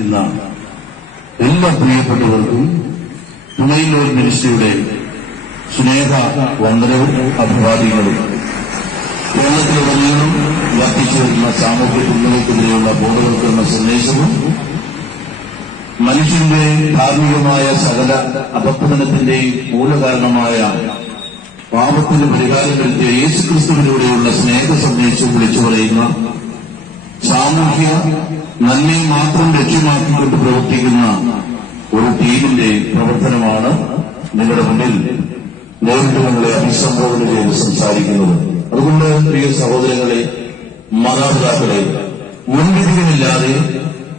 എല്ലാ പ്രിയപ്പെട്ടവർക്കും തുണയിലൂർ മിനിസ്ട്രിയുടെ സ്നേഹ വന്ദനവും അഭിവാദ്യങ്ങളും. കേരളത്തിലുടനീളം വ്യാപിച്ചു വരുന്ന സാമൂഹ്യ പിന്തുണയ്ക്കെതിരെയുള്ള ബോധവൽക്കരണ സന്ദേശവും മനുഷ്യന്റെ ധാർമ്മികമായ സകല അപക്രമണത്തിന്റെയും മൂലകാരണമായ പാപത്തിന് പരിഹാരം വരുത്തിയ യേശുക്രിസ്തുവിലൂടെയുള്ള സ്നേഹ സന്ദേശവും വിളിച്ചു പറയുന്ന സാമൂഹ്യ നന്മയെ മാത്രം ലക്ഷ്യമാക്കിക്കൊണ്ട് പ്രവർത്തിക്കുന്ന ഒരു ടീമിന്റെ പ്രവർത്തനമാണ് നിങ്ങളുടെ മുന്നിൽ നേരിട്ട് നിങ്ങളെ അഭിസംബോധന ചെയ്ത് സംസാരിക്കുന്നത്. അതുകൊണ്ട് പ്രിയ സഹോദരങ്ങളെ മാതാപിതാക്കളെ മുൻവിധികളില്ലാതെ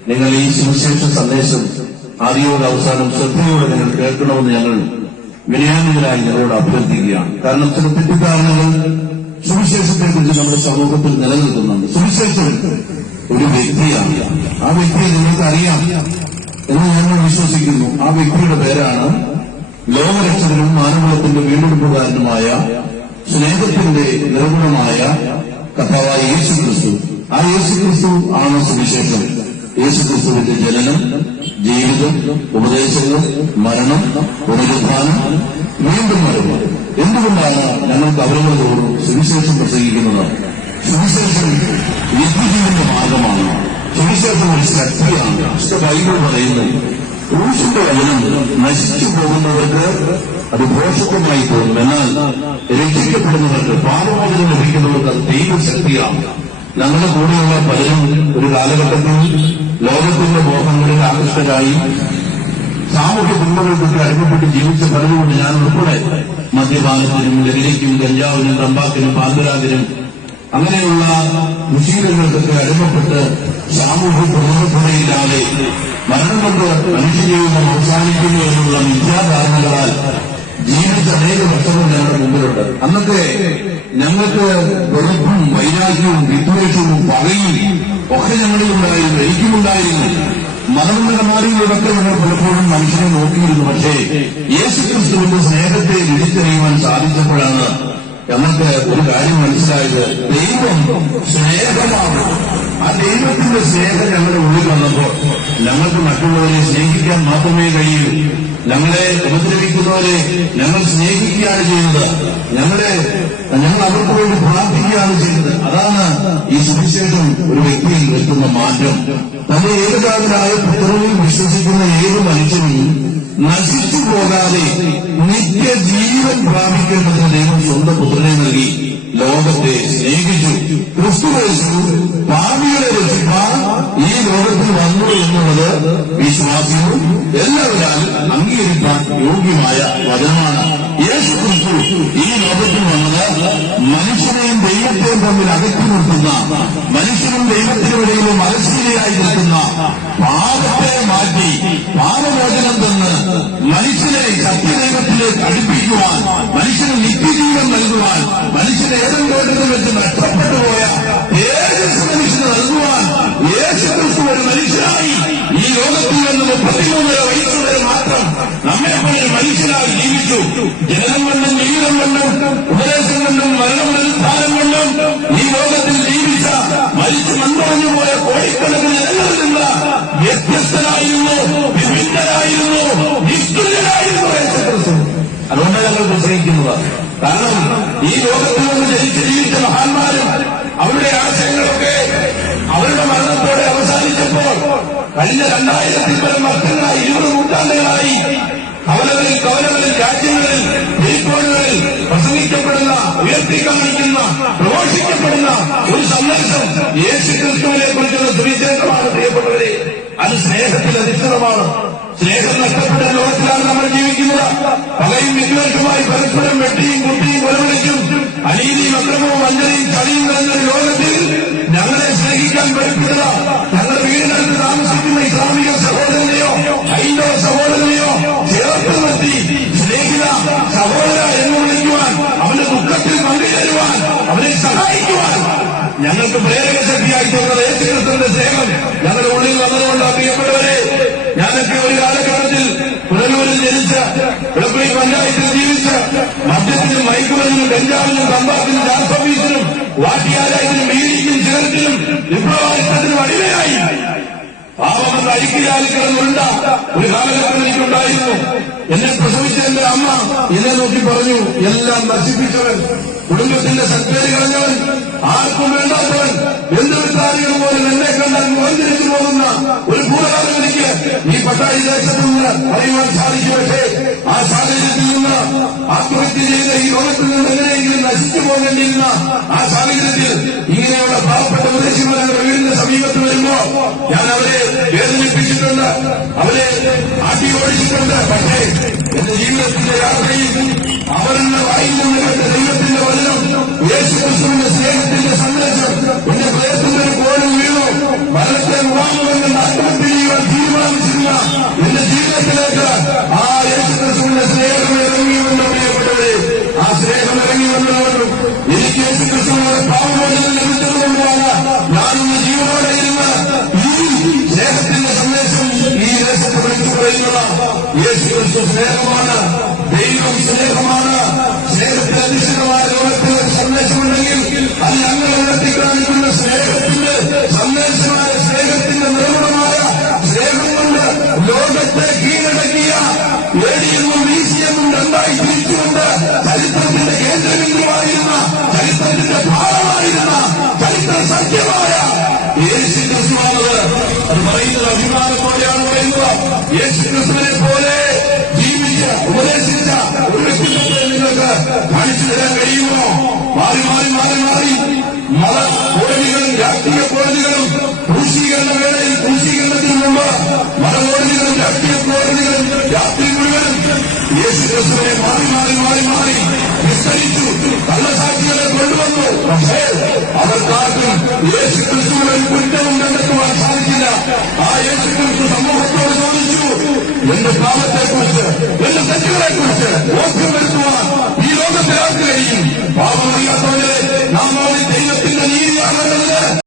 നിങ്ങൾ ഈ സുവിശേഷ സന്ദേശം ആദ്യയോടെ അവസാനം ശ്രദ്ധയോടെ നിങ്ങൾ കേൾക്കണമെന്ന് ഞങ്ങൾ വിനയാനിതരായി ഞങ്ങളോട് അഭ്യർത്ഥിക്കുകയാണ്. കാരണം ചില തെറ്റിദ്ധാരണകൾ സുവിശേഷത്തെക്കുറിച്ച് നമ്മുടെ സമൂഹത്തിൽ നിലനിൽക്കുന്നുണ്ട്. സുവിശേഷം ഒരു വ്യക്തിയാണ്. ആ വ്യക്തിയെ നിങ്ങൾക്ക് അറിയാം എന്ന് ഞങ്ങൾ വിശ്വസിക്കുന്നു. ആ വ്യക്തിയുടെ പേരാണ് ലോകരക്ഷകനും മാനവളത്തിന്റെ വീണ്ടെടുപ്പുകാരനുമായ സ്നേഹത്തിന്റെ നിർഗുണമായ കഥാവായ യേശു ക്രിസ്തു ആ യേശു ക്രിസ്തു ആണ് സുവിശേഷം. യേശു ക്രിസ്തുവിന്റെ ജനനം ജീവിതം ഉപദേശങ്ങൾ മരണം പുനരുദ്ധാനം വീണ്ടും മരണം. എന്തുകൊണ്ടാണ് ഞങ്ങൾക്ക് അവരുടെ സുവിശേഷം പ്രസംഗിക്കുന്നത്? സുവിശേഷം നിത്യജീവന്റെ ഭാഗമാണ്. സുവിശേഷം ഒരു ശക്തിയാണ് ബൈബിൾ പറയുന്നു ക്രൂശിന്റെ വചനം നശിച്ചു പോകുന്നവർക്ക് അത് ദോഷത്വമായി തോന്നും. എന്നാൽ രക്ഷിക്കപ്പെടുന്നവർക്ക് പാപമോചനം ലഭിക്കുന്നവർക്ക് അത് ദൈവശക്തിയാണ് ഞങ്ങളുടെ കൂടെയുള്ള പലരും ഒരു കാലഘട്ടത്തിൽ ലോകത്തിന്റെ മോഹങ്ങളിൽ ആകൃഷ്ടരായി സാമൂഹ്യ കുടുംബങ്ങൾക്കൊക്കെ അടിമപ്പെട്ട് ജീവിച്ച പലരുകൊണ്ട് ഞാൻ ഉൾപ്പെടെ മദ്യപാനത്തിനും ലഹരിക്കും കഞ്ചാവിനും തമ്പാക്കിനും പാന്തരാഗിനും അങ്ങനെയുള്ള മുഷീലങ്ങൾക്കൊക്കെ അടിമപ്പെട്ട് സാമൂഹ്യ പ്രതിബദ്ധതയില്ലാതെ മരണം കൊണ്ട് മനുഷ്യജീവിതം അവസാനിക്കുന്നു എന്നുള്ള മിഥ്യാധാരണകളാൽ ജീവിച്ച അനേക വർഷങ്ങൾ ഞങ്ങളുടെ മുമ്പിലുണ്ട്. അന്നത്തെ ഞങ്ങൾക്ക് വെറുപ്പും വൈരാഗ്യവും വിദ്വേഷവും പകയും ഒക്കെ ഞങ്ങളിൽ ഉണ്ടായിരുന്നു എനിക്കുമുണ്ടായിരുന്നു മതമണ്ഡലമാരിലൂടെയൊക്കെ ഞങ്ങൾ പലപ്പോഴും മനുഷ്യനെ നോക്കിയിരുന്നു പക്ഷേ യേശുക്രിസ്തുവിന്റെ സ്നേഹത്തെ രുചിച്ചറിയുവാൻ സാധിച്ചപ്പോഴാണ് ഞങ്ങൾക്ക് ഒരു കാര്യം മനസ്സിലായത് ദൈവം സ്നേഹമാണ്. ആ ദൈവത്തിന്റെ സ്നേഹം ഞങ്ങളുടെ ഉള്ളിൽ വന്നപ്പോൾ ഞങ്ങൾക്ക് മറ്റുള്ളവരെ സ്നേഹിക്കാൻ മാത്രമേ കഴിയൂ. ഞങ്ങളെ ഉപദ്രവിക്കുന്നവരെ ഞങ്ങൾ സ്നേഹിക്കുകയാണ് ചെയ്യുന്നത്. ഞങ്ങളെ ഞങ്ങൾ അവർക്ക് വേണ്ടി പ്രാർത്ഥിക്കുകയാണ് ചെയ്യുന്നത്. അതാണ് ഈ സുവിശേഷം ഒരു വ്യക്തിയിൽ വരുത്തുന്ന മാറ്റം. നമ്മൾ ഏത് കാലത്തായ പുത്രനിൽ വിശ്വസിക്കുന്ന ഏത് മനുഷ്യനും നശിച്ചു പോകാതെ നിത്യജീവൻ പ്രാപിക്കേണ്ടതിന് ദൈവം സ്വന്തം പുത്രനെ നൽകി. ലോകത്തെ സ്നേഹിച്ചു. ക്രിസ്തുവേശു പാപികളെ രക്ഷിപ്പാൻ ഈ ലോകത്തിൽ വന്നു എന്നുള്ളത് വിശ്വാസിയും എല്ലാവരും അംഗീകരിക്കാൻ യോഗ്യമായ വചനമാണ്. യേശു ക്രിസ്തു ഈ ലോകത്തിൽ വന്നത് മനുഷ്യനെയും ദൈവത്തെയും തമ്മിൽ അകറ്റി നിർത്തുന്ന മനുഷ്യനും ദൈവത്തിനുമിടയിലും അലശീലയായി നിൽക്കുന്ന പാപത്തെ മാറ്റി പാപമോചനം തന്ന് മനുഷ്യനെ സത്യദൈവത്തിലേക്ക് അടുപ്പിക്കുവാൻ മനുഷ്യന് നിത്യജീവൻ നൽകുവാൻ മനുഷ്യനെ ഏതും തോട്ടത്തിൽ വെച്ച് നഷ്ടപ്പെട്ടു പോയ ഏത് മനുഷ്യന് നൽകുവാൻ? യേശു ക്രിസ്തു ഒരു മനുഷ്യനായി ഈ ലോകത്തിൽ നിന്ന് മുപ്പത്തിമൂന്നര വയസ്സ് വരെ മാത്രം നമ്മെ പോലെ മനുഷ്യനായി ജീവിച്ചു. ജനനം അതുകൊണ്ടാണ് ഞങ്ങൾ പ്രസംഗിക്കുന്നത് കാരണം ഈ ലോകത്തിൽ നിന്ന് ജനിച്ച് ജീവിച്ച മഹാന്മാരും അവരുടെ ആശയങ്ങളൊക്കെ അവരുടെ മരണത്തോടെ അവസാനിച്ചപ്പോൾ കഴിഞ്ഞ രണ്ടായിരത്തിൽ പരം വർഷങ്ങളായി ഇരുപത് നൂറ്റാണ്ടുകളായി കവലകളിൽ കവലകളിൽ രാജ്യങ്ങളിൽ ദ്വീപുകളിൽ പ്രസംഗിക്കപ്പെടുന്ന ഉയർത്തി കാണിക്കുന്ന പ്രഘോഷിക്കപ്പെടുന്ന ഒരു സന്ദേശം യേശു ക്രിസ്തുവിനെ കുറിച്ചുള്ള സുവിശേഷമാണ് പ്രിയപ്പെട്ടവരെ. അത് സ്നേഹത്തിൽ അധിഷ്ഠിതമാണ് സ്നേഹം നഷ്ടപ്പെട്ട ലോകത്തിലാണ് നമ്മൾ ജീവിക്കുന്നത്. പകയും വിദ്വേഷമായി പരസ്പരം വെട്ടിയും കുട്ടിയും കൊലവിളിക്കും അനീതിയും അക്രമവും വഞ്ചനയും ചളിയും നിറഞ്ഞ ലോകത്തിൽ ഞങ്ങളെ സ്നേഹിക്കാൻ പഠിപ്പിക്കുക ഞങ്ങളുടെ വീടിനടുത്ത് താമസിക്കുന്ന ഇസ്ലാമിക സഹോദരനെയോ ഹൈന്ദവ സഹോദരനെയോ ചേർത്ത് നിർത്തി സ്നേഹിത സഹോദര എന്ന് വിളിക്കുവാൻ അവന്റെ ദുഃഖത്തിൽ പങ്കുചേരുവാൻ അവനെ സഹായിക്കുവാൻ ഞങ്ങൾക്ക് പ്രേരക ശക്തിയായി തോന്നുന്നത് യേശുക്രിസ്തുവിന്റെ സ്നേഹം. ഞങ്ങളുടെ ഉള്ളിൽ വന്നതുകൊണ്ട് പ്രിയപ്പെട്ടവരെ ഞാനൊക്കെ ഒരു കാലഘട്ടത്തിൽ പുനലൂരിൽ ജനിച്ച പഞ്ചായത്തിൽ ജീവിച്ച മദ്യത്തിനും മയക്കുമരുന്നിനും കഞ്ചാവിനും തമ്പാക്കിനും രാസോഫീസിനും വാട്ടിയാരായത്തിനും ബീഡിക്കും ചിലത്തിനും വിപ്ലവായുധത്തിനും അടിമയായി. പാവമെന്ന് അരിക്കിലാൽ കിടന്നുണ്ട ഒരു കാലഘട്ടം എനിക്കുണ്ടായിരുന്നു. എന്നെ പ്രസവിച്ച എന്റെ അമ്മ എന്നെ നോക്കി പറഞ്ഞു എല്ലാം നശിപ്പിച്ചവൻ കുടുംബത്തിന്റെ സത്പേര് കളഞ്ഞവൻ ആർക്കും വേണ്ടാത്തവൻ എന്തൊരു പോലും എന്നെ കണ്ടാൽ മുഖംതിരിച്ചു പോകുന്ന ഒരു ഭൂതകാലം ഈ പട്ടായി ദേശത്ത് നിന്ന് പറയുവാൻ സാധിക്കും പക്ഷേ ആ സാഹചര്യത്തിൽ നിന്ന് ആത്മഹത്യ ചെയ്ത ഈ ലോകത്തിൽ നിന്ന് എങ്ങനെയെങ്കിലും നശിച്ചു പോകേണ്ടിയിരുന്ന ആ സാഹചര്യത്തിൽ ഇങ്ങനെയുള്ള പാവപ്പെട്ട പ്രദേശങ്ങൾ അവരുടെ വീടിന്റെ സമീപത്ത് വരുമ്പോ ഞാൻ അവരെ വേദനിപ്പിച്ചിട്ടുണ്ട് അവരെ ആട്ടി ഓടിച്ചിട്ടുണ്ട് പക്ഷേ എന്റെ ജീവിതത്തിന്റെ യാത്രയിൽ അവരുടെ വായിൽ നിന്ന് കേട്ട ദൈവം സ്നേഹമാണ്. സ്നേഹത്തിന് അധിഷ്ഠിതമായ ലോകത്തിൽ ഒരു സന്ദേശമുണ്ടെങ്കിൽ അത് ഞങ്ങൾ ഉയർത്തി കാണിക്കുന്ന സ്നേഹത്തിന്റെ സന്ദേശമായ സ്നേഹത്തിന്റെ നിർമ്മണമായ സ്നേഹം കൊണ്ട് ലോകത്തെ കീഴടക്കിയ ഏടിയെന്നും വീശിയെന്നും രണ്ടായി തിരിച്ചുകൊണ്ട് ചരിത്രത്തിന്റെ കേന്ദ്രബിന്ദുവായിരുന്ന ചരിത്രത്തിന്റെ ഭാഗമായിരുന്ന ചരിത്ര സത്യമായ യേശു ക്രിസ്തുവാണത് അത് പറയുന്നത് അഭിമാനത്തോടെയാണ് പറയുന്നത്. യേശു ക്രിസ്തുവിനെ പോലെ ഉപദേശിച്ച ഒരു വ്യക്തിത്വത്തെ നിങ്ങൾക്ക് കാണിച്ചു തരാൻ കഴിയുമോ? മാറി മാറി മാറി മാറി. മത കോടതികളും രാഷ്ട്രീയ കോടതികളും ക്രൂശീകരണ വേളയിൽ ക്രൂശീകരണത്തിന് മുമ്പ് മതകോടതികളും രാഷ്ട്രീയ കോടതികളും രാത്രി മുഴുവനും യേശു ക്രിസ്തുവിനെ മാറി മാറി മാറി മാറി വിസ്തരിച്ചു കള്ളസാക്ഷികളെ കൊണ്ടുവന്നു. പക്ഷേ അവർക്കാർക്കും യേശു ക്രിസ്തുവിനെ കുറ്റവും കണ്ടെത്തുവാൻ സാധിക്കില്ല ആ യേശു ക്രിസ്തു സമൂഹത്തോട് ചോദിച്ചു എന്റെ പാപത്തെക്കുറിച്ച് എന്റെ കുറിച്ച് ഓർക്കും വരുത്തുവാൻ. ഈ ലോകത്തെ ആർക്ക് കഴിയും പാപമറിയാത്തവരെ നാം ദൈവത്തിന്റെ നീതിയാണെന്നത്